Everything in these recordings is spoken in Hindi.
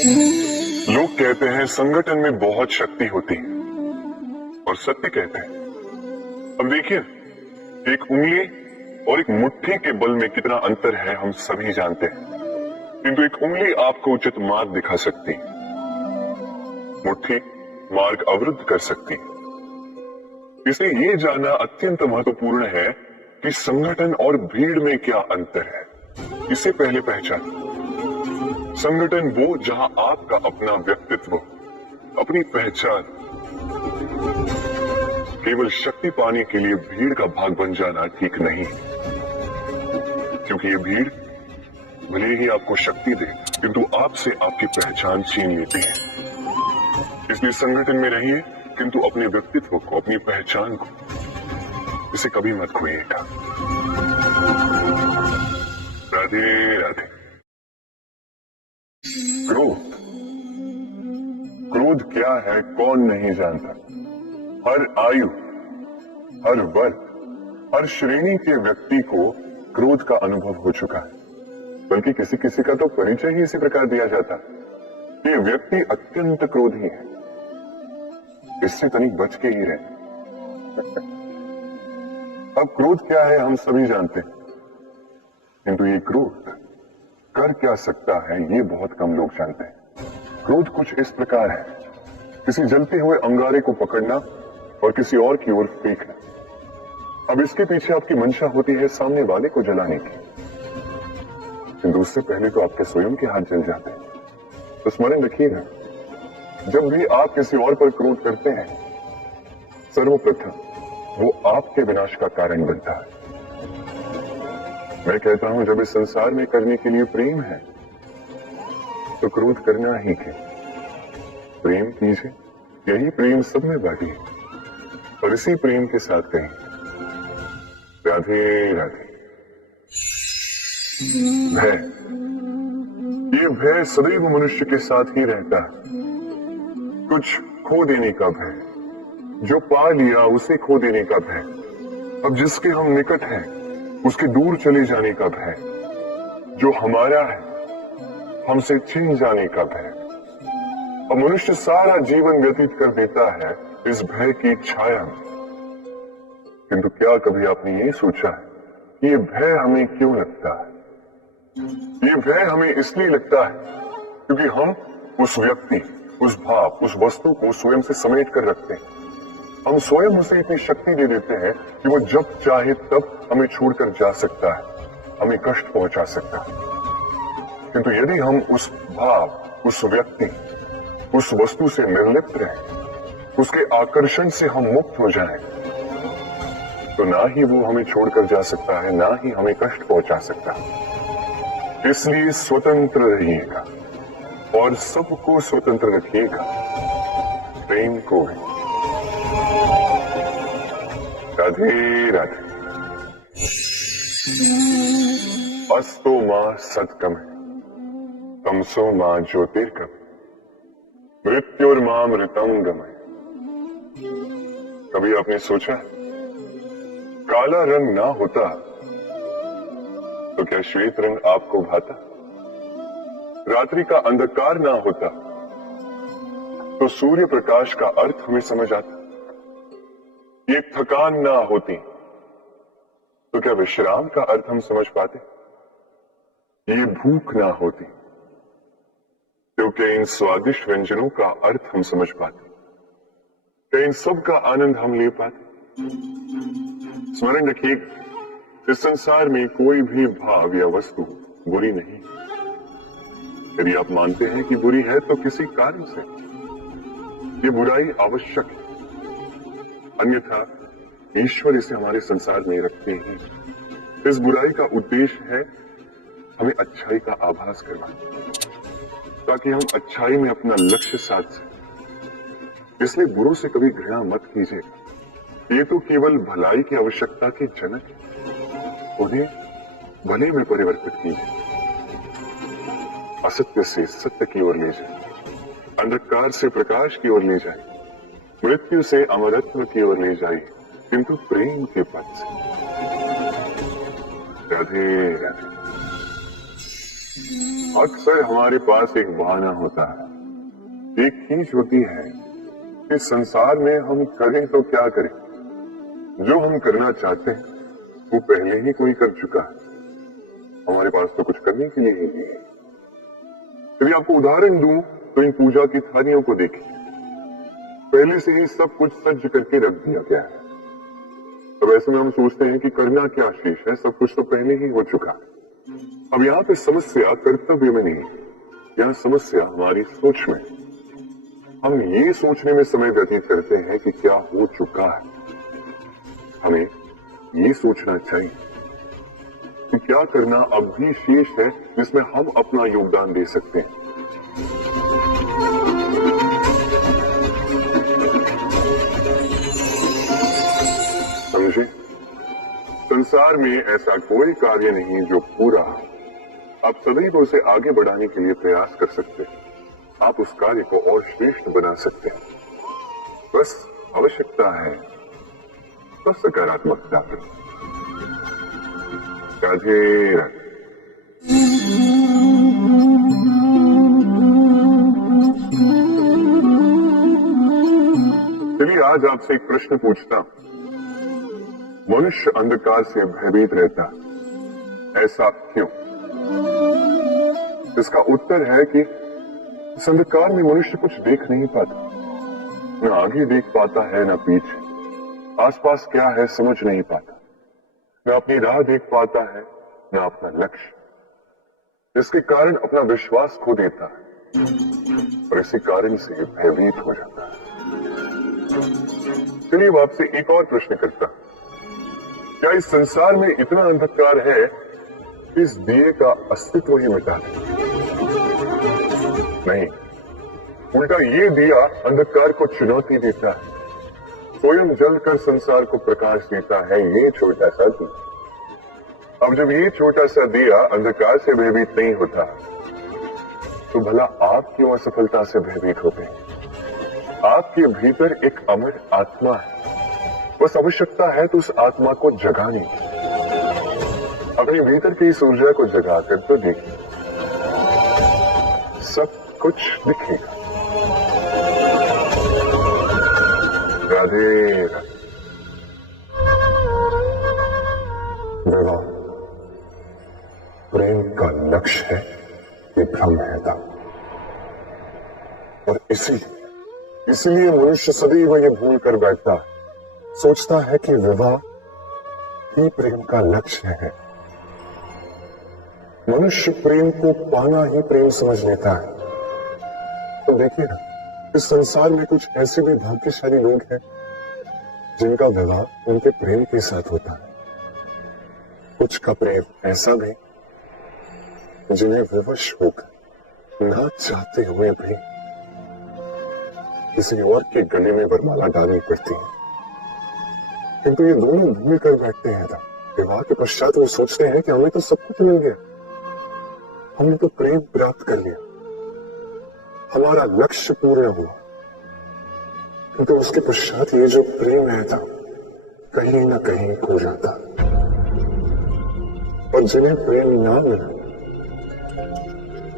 लोग कहते हैं संगठन में बहुत शक्ति होती है और सत्य कहते हैं। अब देखिए, एक उंगली और एक मुट्ठी के बल में कितना अंतर है हम सभी जानते हैं, किंतु एक उंगली आपको उचित मार्ग दिखा सकती है, मुट्ठी मार्ग अवरुद्ध कर सकती है। इसलिए ये जानना अत्यंत महत्वपूर्ण है कि संगठन और भीड़ में क्या अंतर है। इसे पहले पहचानिए। संगठन वो जहां आपका अपना व्यक्तित्व, अपनी पहचान। केवल शक्ति पाने के लिए भीड़ का भाग बन जाना ठीक नहीं है, क्योंकि ये भीड़ भले ही आपको शक्ति दे, किंतु आपसे आपकी पहचान छीन लेती है। इसलिए संगठन में रहिए, किंतु अपने व्यक्तित्व को, अपनी पहचान को, इसे कभी मत खोइएगा। राधे राधे। क्रोध, क्रोध क्या है कौन नहीं जानता। हर आयु, हर वर्ग, हर श्रेणी के व्यक्ति को क्रोध का अनुभव हो चुका है। बल्कि किसी किसी का तो परिचय ही इसी प्रकार दिया जाता है। ये व्यक्ति अत्यंत क्रोधी है, इससे तनिक बच के ही रहे। अब क्रोध क्या है हम सभी जानते हैं, किंतु ये क्रोध कर क्या सकता है ये बहुत कम लोग जानते हैं। क्रोध कुछ इस प्रकार है, किसी जलते हुए अंगारे को पकड़ना और किसी और की ओर फेंकना। अब इसके पीछे आपकी मंशा होती है सामने वाले को जलाने की, किंतु उससे पहले तो आपके स्वयं के हाथ जल जाते हैं। तो स्मरण रखिएगा, जब भी आप किसी और पर क्रोध करते हैं, सर्वप्रथम वो आपके विनाश का कारण बनता है। मैं कहता हूं, जब इस संसार में करने के लिए प्रेम है तो क्रोध करना ही क्यों। प्रेम कीजिए, यही प्रेम सब में बांटिए और इसी प्रेम के साथ कहें राधे राधे। भय, ये भय सदैव मनुष्य के साथ ही रहता है। कुछ खो देने का भय, जो पा लिया उसे खो देने का भय, अब जिसके हम निकट हैं उसके दूर चले जाने का भय, जो हमारा है हमसे छिन जाने का भय। अब मनुष्य सारा जीवन व्यतीत कर देता है इस भय की छाया में। किंतु क्या कभी आपने ये सोचा है कि ये भय हमें क्यों लगता है? ये भय हमें इसलिए लगता है क्योंकि हम उस व्यक्ति, उस भाव, उस वस्तु को स्वयं से समेट कर रखते हैं। हम स्वयं उसे इतनी शक्ति दे देते हैं कि वो जब चाहे तब हमें छोड़कर जा सकता है, हमें कष्ट पहुंचा सकता है। किंतु यदि हम उस भाव, उस व्यक्ति, उस वस्तु से निर्लिप्त रहें, उसके आकर्षण से हम मुक्त हो जाएं, तो ना ही वो हमें छोड़कर जा सकता है, ना ही हमें कष्ट पहुंचा सकता है। इसलिए स्वतंत्र रहिएगा और सबको स्वतंत्र रखिएगा, प्रेम को भी। राधे राधे। अस्तो मां सत्कमः, तमसो मां ज्योतिर्गमः, मृत्युर्मामृतंगमः। कभी आपने सोचा काला रंग ना होता तो क्या श्वेत रंग आपको भाता? रात्रि का अंधकार ना होता तो सूर्य प्रकाश का अर्थ हमें समझ आता? ये थकान ना होती तो क्या विश्राम का अर्थ हम समझ पाते? ये भूख ना होती तो क्या इन स्वादिष्ट व्यंजनों का अर्थ हम समझ पाते? क्या इन सब का आनंद हम ले पाते? स्मरण रखिए, इस संसार में कोई भी भाव या वस्तु बुरी नहीं। यदि आप मानते हैं कि बुरी है तो किसी कारण से ये बुराई आवश्यक है, अन्यथा ईश्वर इसे हमारे संसार में रखते हैं। इस बुराई का उद्देश्य है हमें अच्छाई का आभास करवाना, ताकि हम अच्छाई में अपना लक्ष्य साध सकें। इसलिए बुरों से कभी घृणा मत कीजिए, ये तो केवल भलाई की आवश्यकता के जनक है। उन्हें भले में परिवर्तित कीजिए, असत्य से सत्य की ओर ले जाए, अंधकार से प्रकाश की ओर ले जाए, मृत्यु से अमरत्व की ओर ले जाए, किंतु प्रेम के पथ से। राधे राधे। अक्सर हमारे पास एक बहाना होता है, एक खींच होती है कि संसार में हम करें तो क्या करें, जो हम करना चाहते हैं वो पहले ही कोई कर चुका है, हमारे पास तो कुछ करने के लिए ही नहीं है। यदि आपको उदाहरण दूं तो इन पूजा की थालियों को देखिए, पहले से ही सब कुछ सज्ज करके रख दिया गया है। तो ऐसे में हम सोचते हैं कि करना क्या शेष है, सब कुछ तो पहले ही हो चुका है। अब यहाँ पे समस्या कर्तव्य में नहीं, यहाँ समस्या हमारी सोच में। हम ये सोचने में समय व्यतीत करते हैं कि क्या हो चुका है। हमें ये सोचना चाहिए कि क्या करना अब भी शेष है जिसमें हम अपना योगदान दे सकते हैं। समझे? संसार में ऐसा कोई कार्य नहीं जो पूरा, आप सदैव उसे आगे बढ़ाने के लिए प्रयास कर सकते हैं। आप उस कार्य को और श्रेष्ठ बना सकते हैं। बस आवश्यकता है तो सकारात्मकता की। राधे राधे। चलिए आज आपसे एक प्रश्न पूछता हूं। मनुष्य अंधकार से भयभीत रहता, ऐसा क्यों? इसका उत्तर है कि इस अंधकार में मनुष्य कुछ देख नहीं पाता, न आगे देख पाता है न पीछे, आसपास क्या है समझ नहीं पाता, न अपनी राह देख पाता है न अपना लक्ष्य। इसके कारण अपना विश्वास खो देता है और इसी कारण से भयभीत हो जाता है। चलिए अब आपसे एक और प्रश्न करता हूं। क्या इस संसार में इतना अंधकार है कि इस दिए का अस्तित्व ही मिटा दे? नहीं, उल्टा ये दिया अंधकार को चुनौती देता है, स्वयं जलकर संसार को प्रकाश देता है। ये छोटा सा दिया। अब जब ये छोटा सा दिया अंधकार से भयभीत नहीं होता, तो भला आप क्यों असफलता से भयभीत होते हैं? आपके भीतर एक अमर आत्मा है, बस आवश्यकता है तो उस आत्मा को जगाने की। अपने भीतर की इस ऊर्जा को जगाकर तो देखिए, सब कुछ दिखेगा। राधे राधे। विवाह प्रेम का लक्ष्य है, ये भ्रम है था। और इसीलिए मनुष्य सदैव ये भूल कर बैठता है, सोचता है कि विवाह ही प्रेम का लक्ष्य है। मनुष्य प्रेम को पाना ही प्रेम समझ लेता है। तो देखिए ना, इस संसार में कुछ ऐसे भी भाग्यशाली लोग हैं जिनका विवाह उनके प्रेम के साथ होता है। कुछ का प्रेम ऐसा भी जिन्हें विवश होकर ना चाहते हुए भी किसी और के गले में वरमाला डालनी पड़ती है। किंतु ये दोनों भूल कर बैठते हैं था। विवाह के पश्चात वो सोचते हैं कि हमें तो सब कुछ मिल गया, हमने तो प्रेम प्राप्त कर लिया, हमारा लक्ष्य पूर्ण हुआ। किंतु उसके पश्चात ये जो प्रेम है था कहीं ना कहीं खो जाता। और जिन्हें प्रेम ना मिला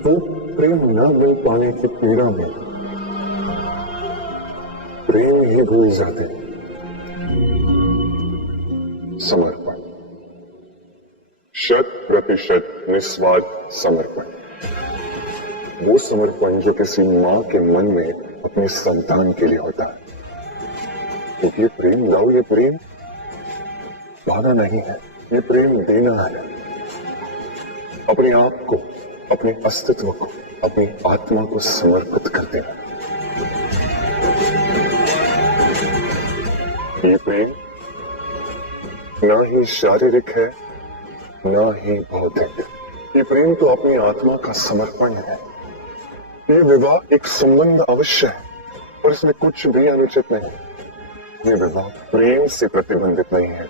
तो प्रेम ना मिल पाने की पीड़ा में प्रेम ही भूल जाते। समर्पण, 100% निस्वार्थ समर्पण, वो समर्पण जो किसी मां के मन में अपने संतान के लिए होता है। क्योंकि ये प्रेम लाओ, ये प्रेम पाना नहीं है, ये प्रेम देना है। अपने आप को, अपने अस्तित्व को, अपनी आत्मा को समर्पित कर देना। ये प्रेम ना ही शारीरिक है ना ही भौतिक। ये प्रेम तो अपनी आत्मा का समर्पण है। ये विवाह एक संबंध अवश्य है और इसमें कुछ भी अनुचित नहीं। ये विवाह प्रेम से प्रतिबंधित नहीं है।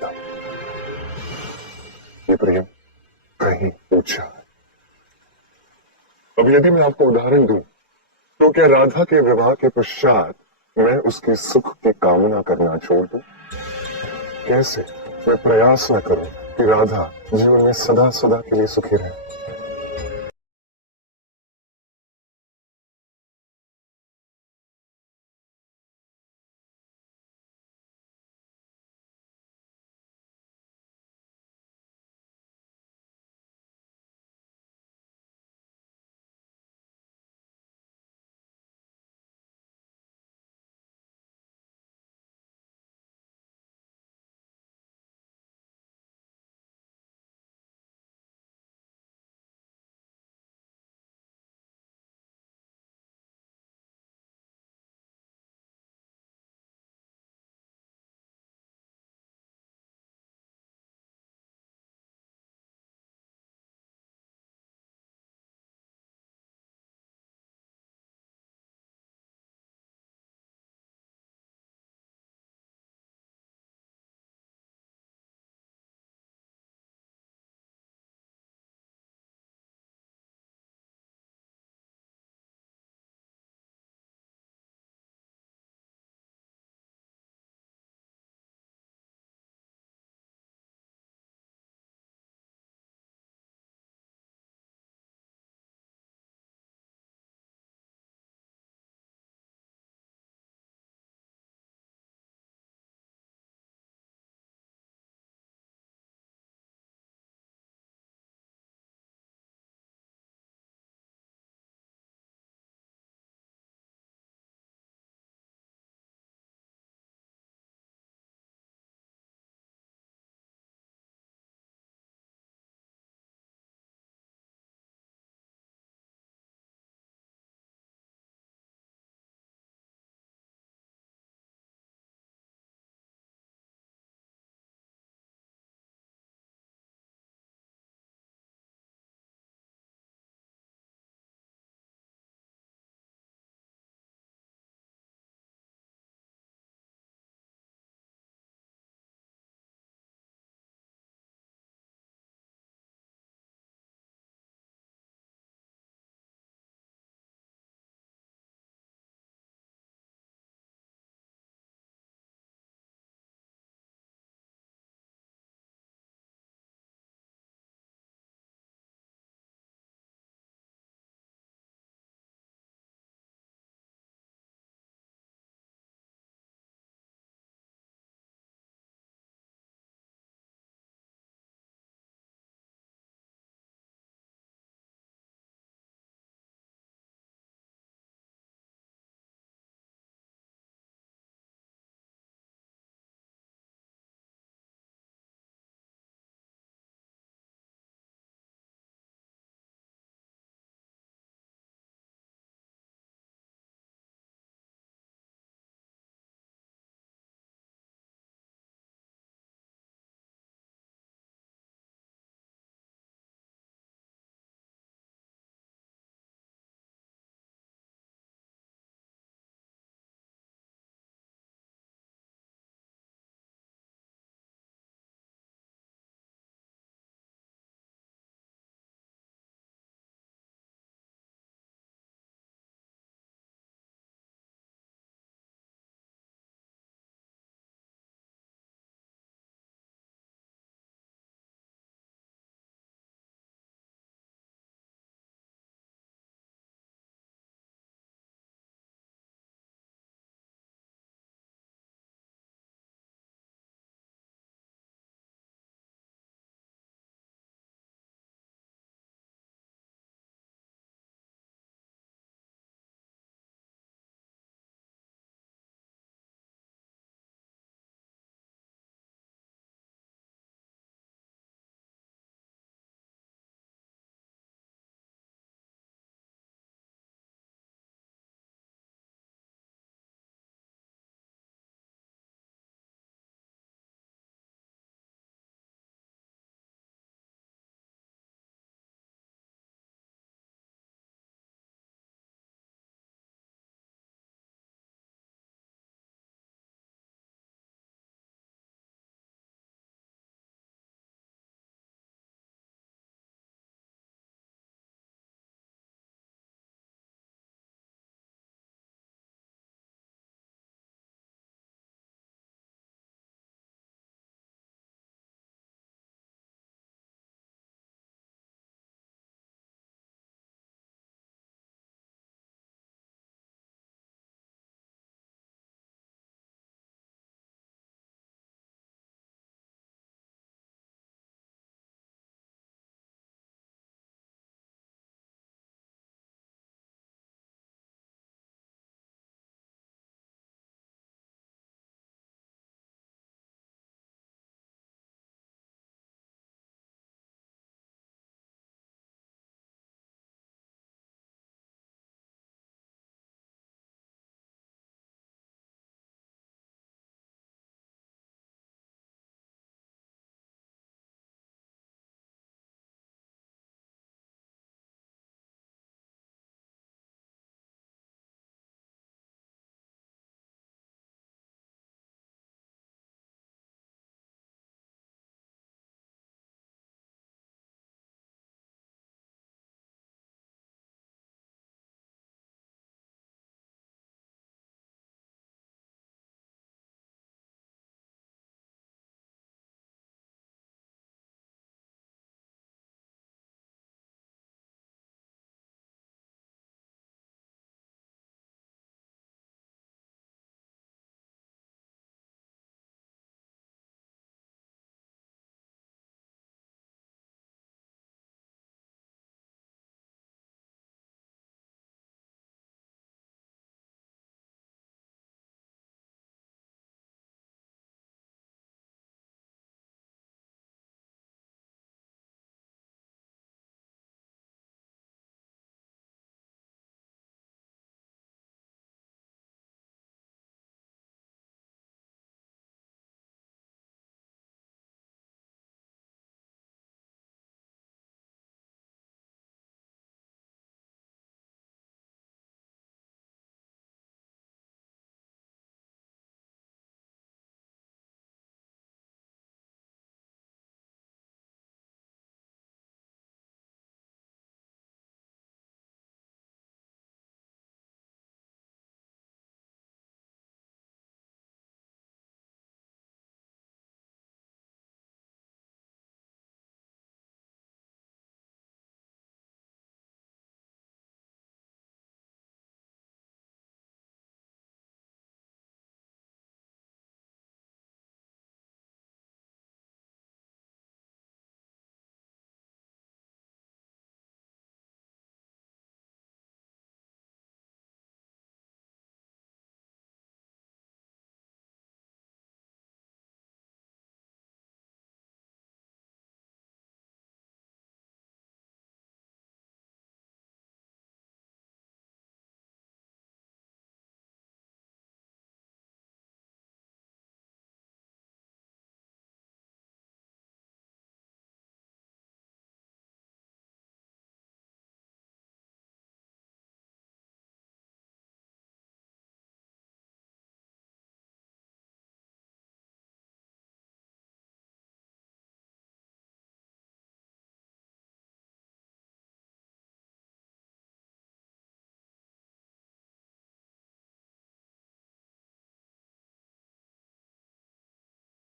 ये प्रेम कहीं ऊंचा है। अब यदि मैं आपको उदाहरण दूं, तो क्या राधा के विवाह के पश्चात मैं उसके सुख की कामना करना छोड़ दूं? कैसे मैं प्रयास न करूं कि राधा जीवन में सदा सदा के लिए सुखी रहे?